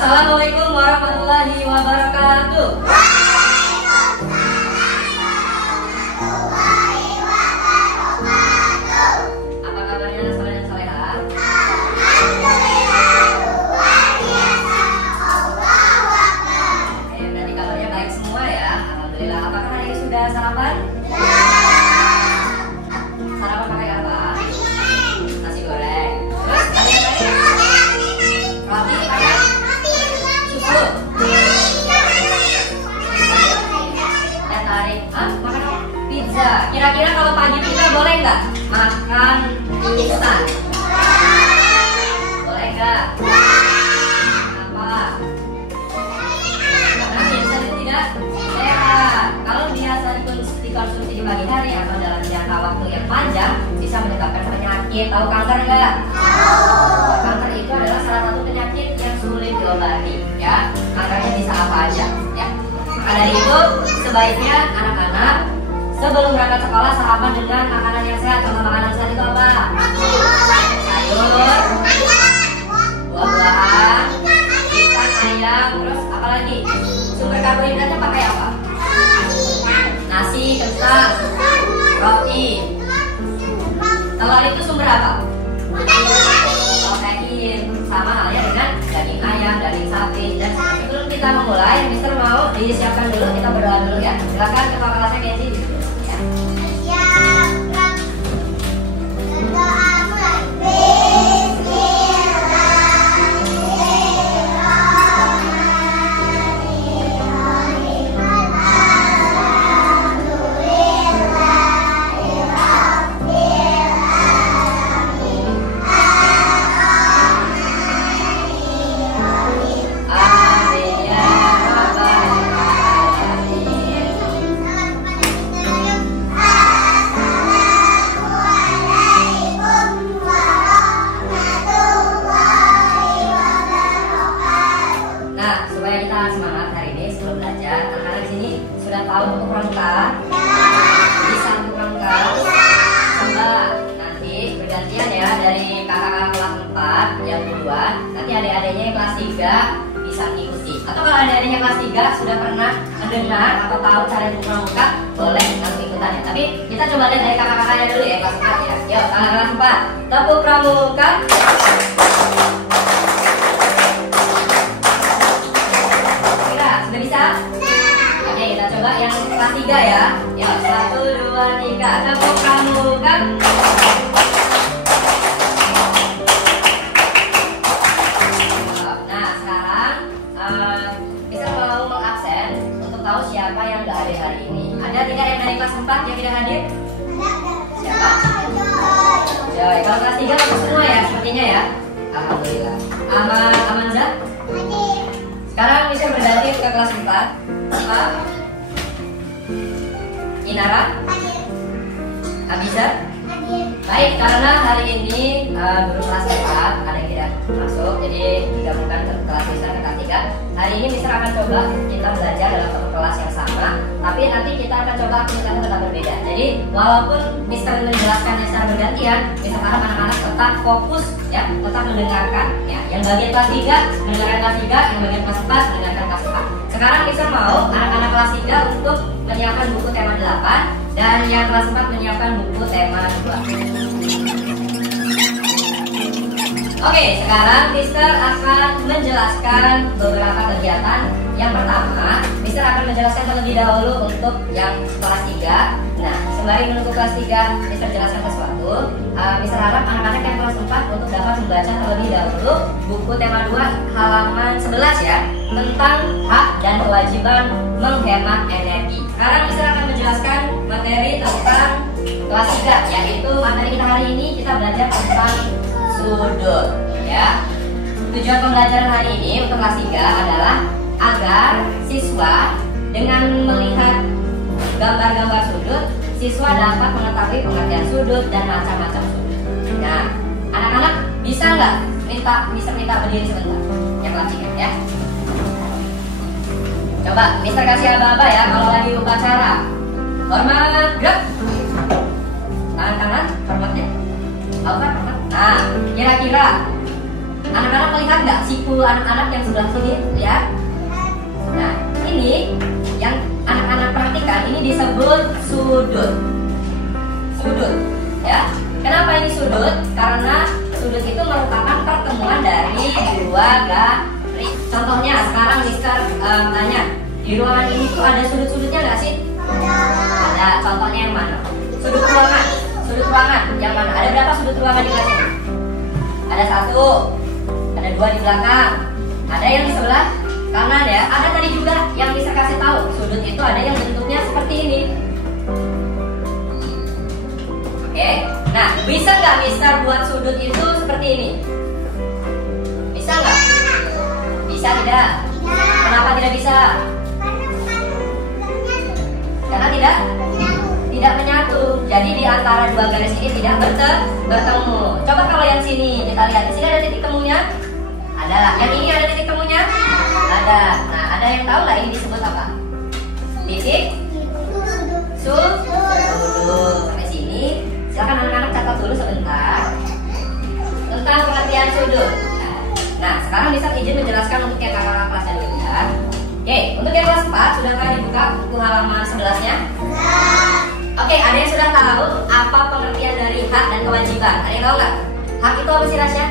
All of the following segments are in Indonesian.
Assalamualaikum warahmatullahi wabarakatuh. Apa kabarnya soleh dan solehah? Alhamdulillah luar biasa. Allahu Akbar. Oke, berarti kabarnya baik semua ya. Alhamdulillah. Apakah hari ini sudah sarapan? Sarapan pakai apa? Nasi goreng. Terus kalian tadi roti pakai susu. Dan tarik. Makan apa? Pizza. Kira-kira kalau pagi kita boleh nggak makan instan? Boleh nggak? Kenapa? Karena instan itu tidak sehat. Kalau biasa dikonsumsi di pagi hari atau dalam jangka waktu yang panjang bisa menyebabkan penyakit. Tahu kanker nggak? Kanker itu adalah salah satu penyakit yang sulit diobati. Ya, kankernya bisa apa aja. Ya. Maka dari itu sebaiknya anak-anak sebelum berangkat sekolah sarapan dengan makanan yang sehat. Contoh makanan sehat itu apa? Sayur, buah-buahan, ikan, ayam, terus apa lagi? Sumber karbohidratnya pakai apa? Nasi, kentang, roti. Telur itu sumber apa? Protein. Sama halnya dengan daging ayam, daging sapi. Dan sebelum kita memulai, Mister mau disiapkan dulu, kita berdoa dulu ya. Silakan ketua kelasnya Kenzi. Tahu untuk pramuka? Bisa untuk pramuka? Coba nanti bergantian ya, dari kakak kelas 4 yang duluan, nanti adik-adiknya yang kelas 3 bisa mengikuti. Atau kalau adik-adiknya kelas 3 sudah pernah mendengar atau tahu cara untuk pramuka, boleh langsung ikutan ya. Tapi kita coba lihat dari kakak-kakaknya dulu ya, kelas 4 ya. Yuk, kakak kelas 4, tepuk pramuka. Kira, sudah bisa? Oke, kita coba yang kelas 3 ya. Ya, 1, 2, 3. Tepuk pramuka. Nah, sekarang bisa mau mengabsen untuk tahu siapa yang nggak hadir hari ini. Ada tidak yang dari kelas 4 yang tidak hadir? Siapa? Joy. Kalau kelas 3 masuk semua ya, sepertinya ya. Alhamdulillah. Amanza? Sekarang bisa berganti ke kelas 4. Apa? Inara? Abizar? Baik, karena hari ini guru kelas 4 ada yang tidak masuk, jadi digabungkan ke kelas Mister ke kelas 3. Hari ini Mister akan coba kita belajar dalam satu kelas yang sama, tapi nanti kita akan coba aktivitasnya tetap berbeda. Jadi walaupun Mister menjelaskannya secara bergantian, Mister harap anak-anak tetap fokus ya, tetap mendengarkan ya. Yang bagian kelas 3 mendengarkan kelas 3, yang bagian kelas 4 mendengarkan kelas 4. Sekarang Mister mau anak-anak kelas 3 untuk menyiapkan buku tema 8 dan yang kelas 4 menyiapkan buku tema 2. Oke, sekarang Mister akan menjelaskan beberapa kegiatan. Yang pertama, Mister akan menjelaskan terlebih dahulu untuk yang kelas 3. Nah, sembari menunggu kelas 3 Mister jelaskan sesuatu, Mister harap anak-anak yang kelas 4 untuk dapat membaca terlebih dahulu buku tema 2 halaman 11 ya, tentang hak dan kewajiban menghemat energi. Sekarang Mister akan menjelaskan materi tentang kelas 3, yaitu materi kita hari ini kita belajar tentang sudut ya. Tujuan pembelajaran hari ini untuk kelas 3 adalah agar siswa dengan melihat gambar-gambar sudut, siswa dapat mengetahui pengertian sudut dan macam-macam sudut. Nah, anak-anak bisa nggak minta berdiri sebentar? Yang kelas 3 ya. Coba Mister kasih aba-aba ya kalau lagi upacara. Hormat, gerak. Tangan kanan, hormatnya. Hormat. Nah, kira-kira Anak-anak melihat nggak siku anak-anak yang sebelah sini? Lihat. Nah, ini yang anak-anak perhatikan, ini disebut sudut. Sudut, ya. Kenapa ini sudut? Karena sudut itu merupakan pertemuan dari dua garis. Contohnya sekarang Mister tanya, di ruangan ini tuh ada sudut-sudutnya nggak sih? Ada. Contohnya yang mana? Sudut ruangan. Sudut ruangan yang mana? Ada berapa sudut ruangan di kelas ini? Ada 1, ada 2 di belakang, ada yang di sebelah kanan ya. Ada tadi juga yang bisa kasih tahu sudut itu ada yang bentuknya seperti ini. Oke, nah bisa nggak Mister buat sudut itu seperti ini? Bisa nggak? Bisa tidak? Kenapa tidak bisa? Karena tidak menyatu. Jadi di antara dua garis ini tidak bertemu. Coba kalau yang sini kita lihat, di sini ada titik temunya? Ada. Yang ini ada titik temunya? Ada. Nah, ada yang tahu nggak ini disebut apa? Titik sudut. Sampai sini. Silakan anak-anak catat dulu sebentar tentang pengertian sudut. Nah, sekarang bisa izin menjelaskan untuk yang kakak-kakak kelasnya dulu ya. Oke, untuk yang kelas 4 sudahkah dibuka buku halaman 11-nya? Oke, ada yang sudah tahu apa pengertian dari hak dan kewajiban? Ada yang tahu nggak? Hak itu apa sih Rasya?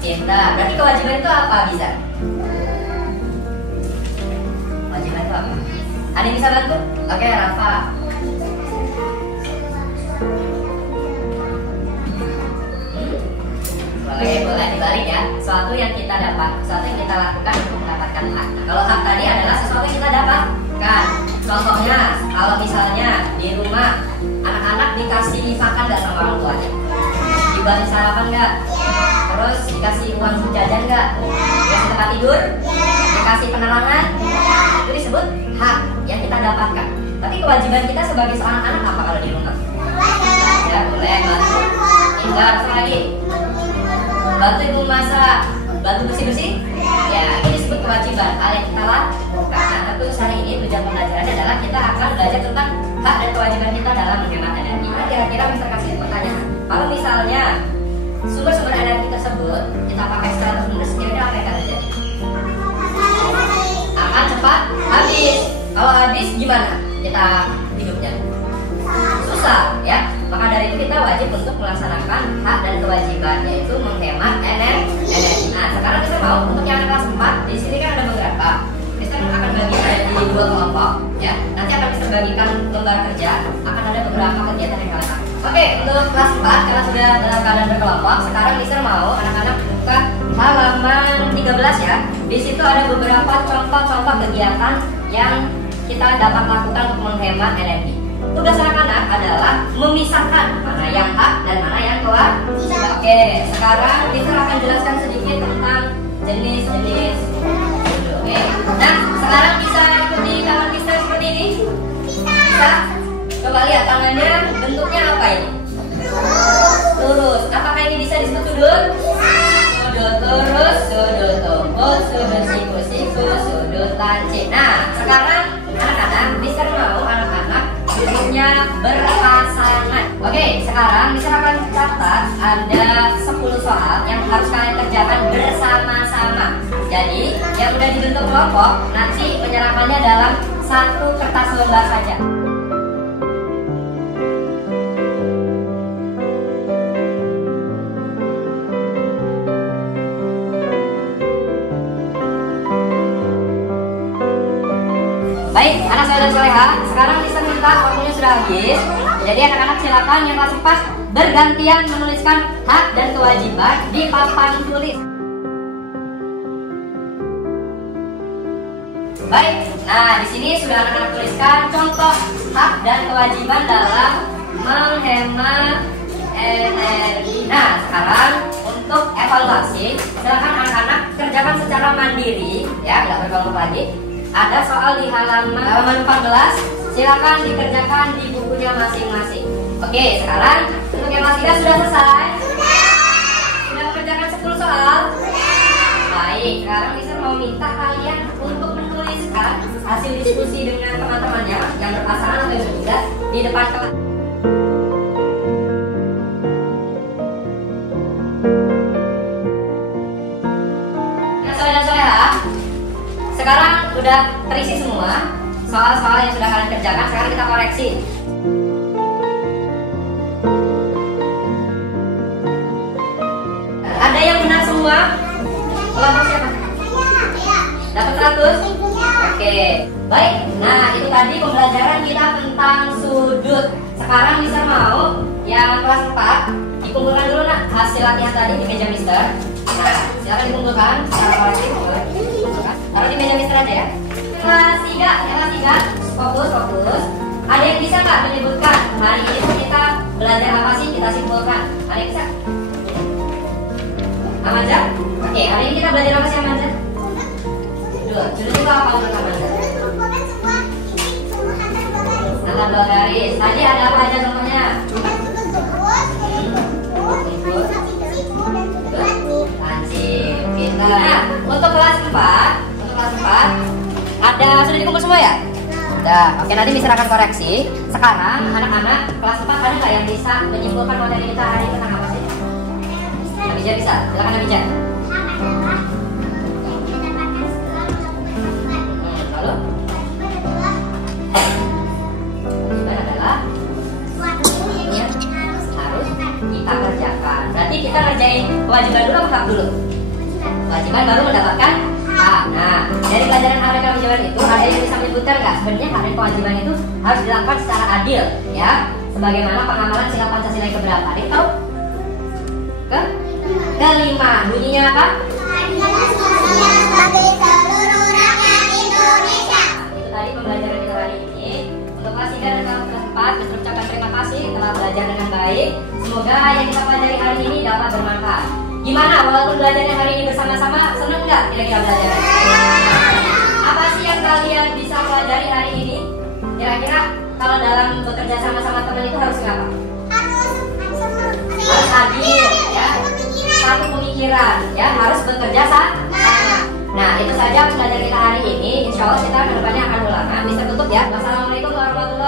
Kita. Berarti kewajiban itu apa bisa? Kewajiban itu apa? Ada yang bisa bantu? Oke, Rafa. Boleh dibalik ya. Sesuatu yang kita dapat, sesuatu yang kita lakukan untuk mendapatkan hak. Nah, kalau hak tadi adalah sesuatu yang kita dapatkan. Contohnya, kalau misalnya di rumah anak-anak dikasih makan nggak sama orang tuanya? Dibantu sarapan nggak? Terus dikasih uang jajan nggak? Dikasih tempat tidur? Dikasih penerangan? Itu disebut hak yang kita dapatkan. Tapi kewajiban kita sebagai seorang anak apa kalau di rumah? Ya boleh bantu. Tinggal lagi. Bantu ibu masak, bantu bersih-bersih. Ya, ini disebut kewajiban. Hal yang kita lakukan. Nah, tapi hari ini tujuan pembelajarannya adalah kita akan belajar tentang hak dan kewajiban kita dalam menghemat energi. Nah, kira-kira Mister kasih pertanyaan. Kalau misalnya sumber-sumber energi tersebut kita pakai secara terus-menerus, kira-kira apa yang akan terjadi? Akan cepat habis. Kalau habis gimana kita hidupnya? Susah, ya. Maka dari itu kita wajib untuk melaksanakan hak dan kewajiban, yaitu menghemat energi. Nah, sekarang kita mau untuk yang kelas 4, di sini kan ada beberapa. Kita akan bagi di 2 kelompok, ya. Nanti akan kita bagikan lembar kerja, akan ada beberapa kegiatan yang kalian lakukan. Oke, untuk kelas 4 karena sudah dalam keadaan berkelompok, sekarang Mister mau anak-anak buka halaman 13 ya. Di situ ada beberapa contoh-contoh kegiatan yang kita dapat lakukan untuk menghemat energi. Tugas anak-anak adalah memisahkan mana yang hak dan mana yang kewajiban. Oke, sekarang kita akan jelaskan sedikit tentang jenis-jenis. Oke, nah sekarang bisa ikuti tangan Mister seperti ini. Bisa? Coba lihat tangannya bentuknya apa ini? Lurus. Apakah ini bisa disebut sudut? Sudut lurus, sudut tumpul, sudut siku-siku, sudut lancip. Nah, sekarang anak-anak, Mister mau anak-anak duduknya berpasangan. Oke, sekarang Mister akan catat ada 10 soal yang harus kalian kerjakan bersama-sama. Jadi, yang udah dibentuk kelompok nanti menyerahkannya dalam satu kertas lembar saja. Baik, anak saya dan soleha, sekarang Mister minta waktunya sudah habis. Jadi anak-anak silakan yang kelas 4 bergantian menuliskan hak dan kewajiban di papan tulis. Baik, nah di sini sudah anak-anak tuliskan contoh hak dan kewajiban dalam menghemat energi. Nah, sekarang untuk evaluasi, silakan anak-anak kerjakan secara mandiri, ya, nggak berkelompok lagi. Ada soal di halaman 14, silakan dikerjakan di bukunya masing-masing. Oke, sekarang untuk yang kelas 3 sudah selesai? Sudah mengerjakan 10 soal? Baik, sekarang Mister mau minta kalian untuk menuliskan hasil diskusi dengan teman-temannya yang berpasangan atau yang bertiga di depan kelas. sekarang udah terisi semua soal-soal yang sudah kalian kerjakan. Sekarang kita koreksi. Ada yang benar semua? Kelompok siapa? Dapat 100? Oke, baik. Nah, itu tadi pembelajaran kita tentang sudut. Sekarang Mister mau yang kelas 4 dikumpulkan dulu nak hasil latihan tadi di meja Mister. Nah, silakan dikumpulkan secara kolektif. Taruh di meja Mister aja ya. Kelas 3, kelas 3, fokus. Ada yang bisa nggak menyebutkan hari ini tuh kita belajar apa sih? Kita simpulkan. Ada yang bisa? Amanja? Oke, hari ini kita belajar apa sih Amanja? Judul itu apa untuk Amanja? Angkat 2 garis. Tadi ada apa aja contohnya? Lancip. Pintar. Nah, untuk kelas 4 ada sudah dikumpul semua ya? Sudah. Oke, nanti Mister akan koreksi. Sekarang anak-anak kelas 4 ada nggak yang bisa menyimpulkan materi kita hari ini tentang apa sih? Abija bisa. Silakan Abija. Lalu? Kewajiban adalah harus kita kerjakan. Berarti kita ngerjain kewajiban dulu apa hak dulu? Kewajiban baru mendapatkan hak. Nah, dari pelajaran hak dan kewajiban itu ada yang bisa menyebutkan nggak? Sebenarnya hak dan kewajiban itu harus dilakukan secara adil, ya. Sebagaimana pengamalan sila Pancasila yang keberapa? Ada yang tahu? Kelima. Bunyinya apa? Bagi seluruh rakyat Indonesia. Itu tadi pembelajaran kita hari ini. Untuk kelas 3 dan kelas 4, Mister ucapkan terima kasih telah belajar dengan baik. Semoga yang kita pelajari hari ini dapat bermanfaat. Gimana? Walaupun belajarnya hari ini bersama-sama, seneng nggak kira-kira belajarnya? Apa sih yang kalian bisa pelajari hari ini? Kira-kira kalau dalam bekerja sama-sama teman itu harus apa? Harus adil, ya. Satu pemikiran, ya. Harus bekerja sama. Nah, itu saja pembelajaran kita hari ini. Insya Allah kita kedepannya akan ulangan. Bisa tutup ya. Wassalamualaikum warahmatullahi wabarakatuh.